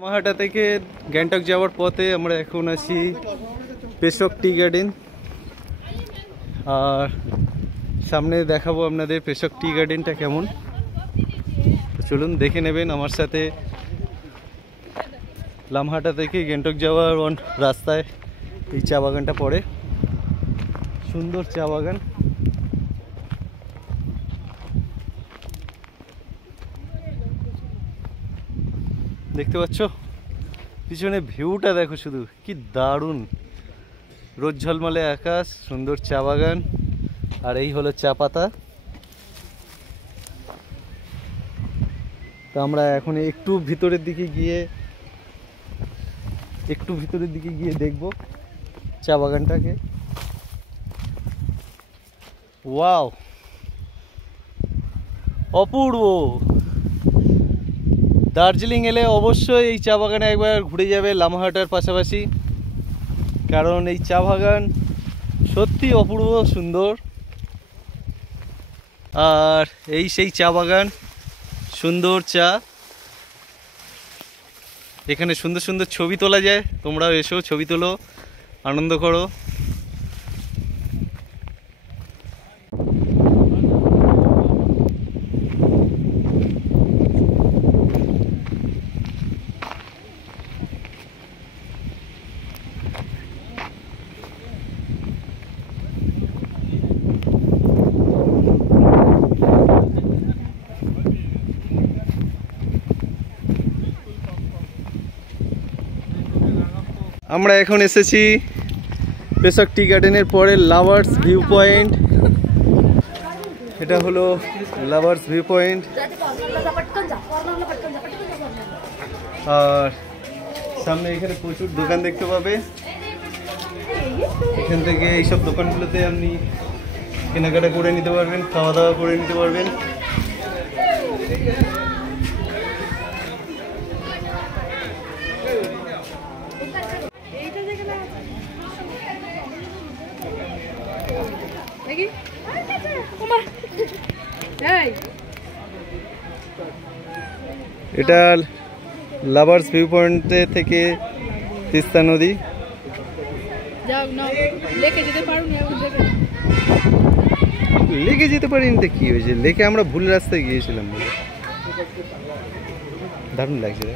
লামাহাটা থেকে গ্যাংটক যাওয়ার পথে আমরা এখন আছি পেশক টি গার্ডেন। আর সামনে দেখাবো আপনাদের পেশক টি গার্ডেনটা কেমন, চলুন দেখে নেবেন আমার সাথে। লামহাটা থেকে গ্যাংটক যাওয়ার রাস্তায় এই চা বাগানটা পড়ে, সুন্দর চা বাগান। দেখতে পাচ্ছ পিছনে ভিউটা দেখো, শুধু কি দারুণ, রোদ ঝলমলে আকাশ, সুন্দর চা বাগান, আর এই হলো চা পাতা। তো আমরা এখন একটু ভিতরের দিকে গিয়ে দেখব চা বাগানটাকে। ওয়াও, অপূর্ব। দার্জিলিং এলে অবশ্যই এই চা বাগানে একবার ঘুরে যাবে লামাহাটার পাশাপাশি, কারণ এই চা বাগান সত্যি অপূর্ব সুন্দর। আর এই সেই চা বাগান, সুন্দর চা, এখানে সুন্দর সুন্দর ছবি তোলা যায়। তোমরাও এসো, ছবি তোলো, আনন্দ করো। আমরা এখন এসেছি পেশক টি গার্ডেনের পরে লাভার্স ভিউ পয়েন্ট। এটা হলো লাভার্স ভিউ পয়েন্ট। আর সামনে এখানে প্রচুর দোকান দেখতে পাবে। এখান থেকে এইসব দোকানগুলোতে আপনি কেনাকাটা করে নিতে পারবেন, খাওয়া দাওয়া করে নিতে পারবেন। এটা লাভার্স ভিউ পয়েন্ট থেকে তিস্তা নদী। লেকে যেতে পারিনি তো কি হয়েছে, লেকে আমরা ভুল রাস্তায় গিয়েছিলাম, দারুণ লাগছে।